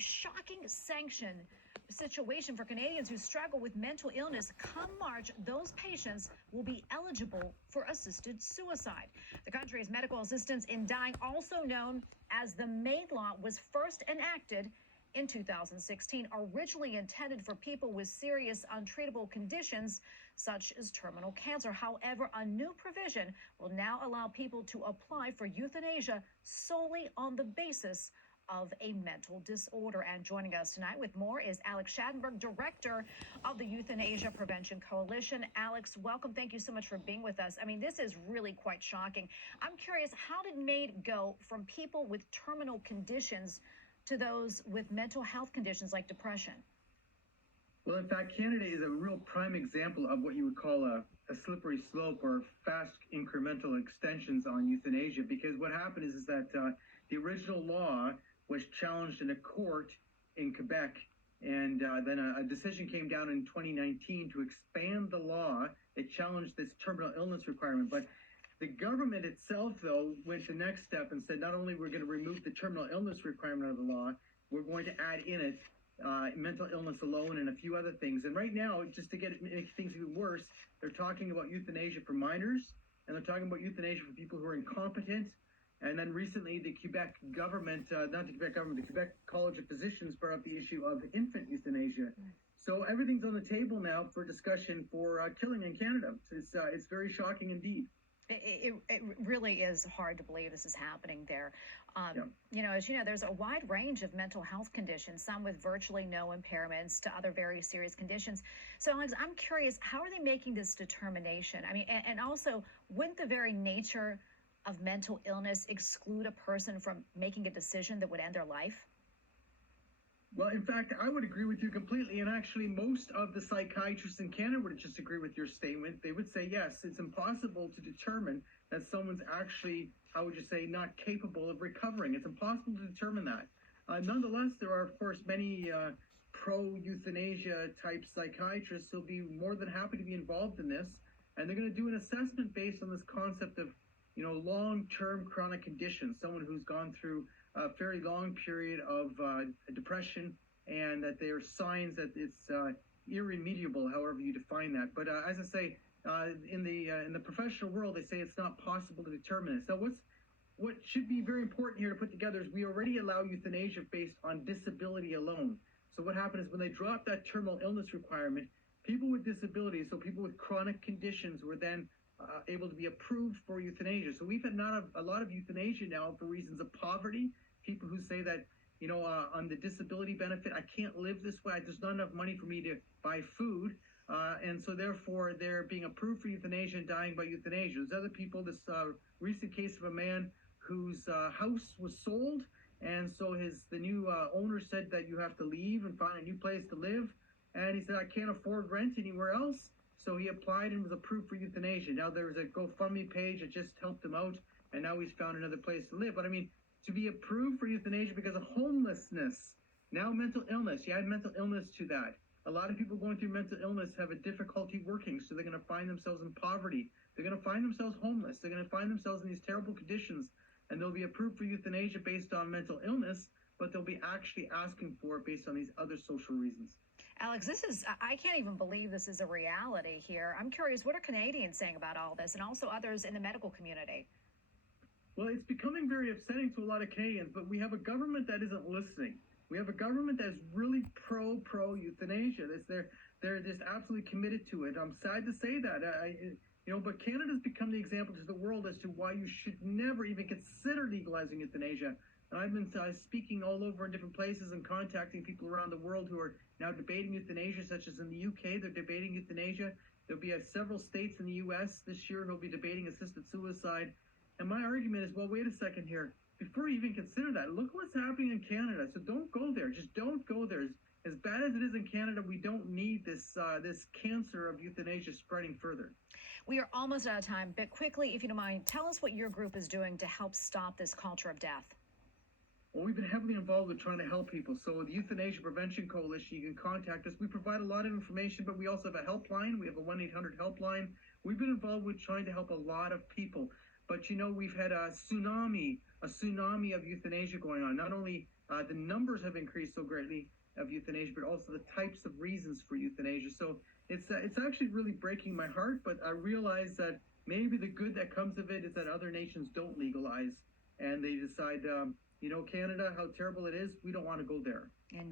shocking sanction situation for Canadians who struggle with mental illness. Come March, those patients will be eligible for assisted suicide. The country's medical assistance in dying, also known as the MAID law, was first enacted in 2016, originally intended for people with serious untreatable conditions such as terminal cancer. However, a new provision will now allow people to apply for euthanasia solely on the basis of a mental disorder. And joining us tonight with more is Alex Schadenberg, director of the Euthanasia Prevention Coalition. Alex, welcome. Thank you so much for being with us. I mean, this is really quite shocking. I'm curious, how did MAID go from people with terminal conditions to those with mental health conditions like depression? Well, in fact, Canada is a real prime example of what you would call a slippery slope or fast incremental extensions on euthanasia, because what happened is that the original law was challenged in a court in Quebec, and then a decision came down in 2019 to expand the law. It challenged this terminal illness requirement, but the government itself, though, went the next step and said not only we're going to remove the terminal illness requirement of the law, we're going to add in it mental illness alone and a few other things. And right now, just to make things even worse, they're talking about euthanasia for minors, and they're talking about euthanasia for people who are incompetent. And then recently, the Quebec government, not the Quebec government, the Quebec College of Physicians brought up the issue of infant euthanasia. So everything's on the table now for discussion for killing in Canada. It's very shocking indeed. It really is hard to believe this is happening there. Yeah. You know, as you know, there's a wide range of mental health conditions, some with virtually no impairments to other very serious conditions. So, Alex, I'm curious, how are they making this determination? I mean, and also, wouldn't the very nature of mental illness exclude a person from making a decision that would end their life? Well, in fact, I would agree with you completely. And actually, most of the psychiatrists in Canada would just agree with your statement. They would say, yes, it's impossible to determine that someone's actually, how would you say, not capable of recovering. It's impossible to determine that. Nonetheless, there are, of course, many pro-euthanasia type psychiatrists who'll be more than happy to be involved in this. And they're going to do an assessment based on this concept of, you know, long-term chronic conditions, someone who's gone through a very long period of depression, and that there are signs that it's irremediable, however you define that. But as I say, in the professional world, they say it's not possible to determine it. So what should be very important here to put together is we already allow euthanasia based on disability alone. So what happened is when they dropped that terminal illness requirement, people with disabilities, so people with chronic conditions, were then able to be approved for euthanasia. So we've had not a lot of euthanasia now for reasons of poverty. People who say that, you know, on the disability benefit, I can't live this way. There's not enough money for me to buy food. And so therefore they're being approved for euthanasia and dying by euthanasia. There's other people, this recent case of a man whose house was sold. And so the new owner said that you have to leave and find a new place to live. And he said, I can't afford rent anywhere else. So he applied and was approved for euthanasia. Now there's a GoFundMe page that just helped him out, and now he's found another place to live. But I mean, to be approved for euthanasia because of homelessness, now mental illness, you add mental illness to that. A lot of people going through mental illness have a difficulty working, so they're going to find themselves in poverty. They're going to find themselves homeless. They're going to find themselves in these terrible conditions, and they'll be approved for euthanasia based on mental illness, but they'll be actually asking for it based on these other social reasons. Alex, I can't even believe this is a reality here. I'm curious, what are Canadians saying about all this, and also others in the medical community? Well, it's becoming very upsetting to a lot of Canadians, but we have a government that isn't listening. We have a government that's really pro-euthanasia. They're just absolutely committed to it. I'm sad to say that. But Canada's become the example to the world as to why you should never even consider legalizing euthanasia. And I've been speaking all over in different places and contacting people around the world who are now debating euthanasia, such as in the UK, they're debating euthanasia. There'll be several states in the US this year who'll be debating assisted suicide. And my argument is, well, wait a second here. Before you even consider that, look what's happening in Canada. So don't go there. Just don't go there. As bad as it is in Canada, we don't need this cancer of euthanasia spreading further. We are almost out of time, but quickly, if you don't mind, tell us what your group is doing to help stop this culture of death. Well, we've been heavily involved with trying to help people. So with the Euthanasia Prevention Coalition, you can contact us. We provide a lot of information, but we also have a helpline. We have a 1-800 helpline. We've been involved with trying to help a lot of people. But, you know, we've had a tsunami of euthanasia going on. Not only the numbers have increased so greatly of euthanasia, but also the types of reasons for euthanasia. So it's actually really breaking my heart, but I realize that maybe the good that comes of it is that other nations don't legalize and they decide, Canada, how terrible it is. We don't want to go there. And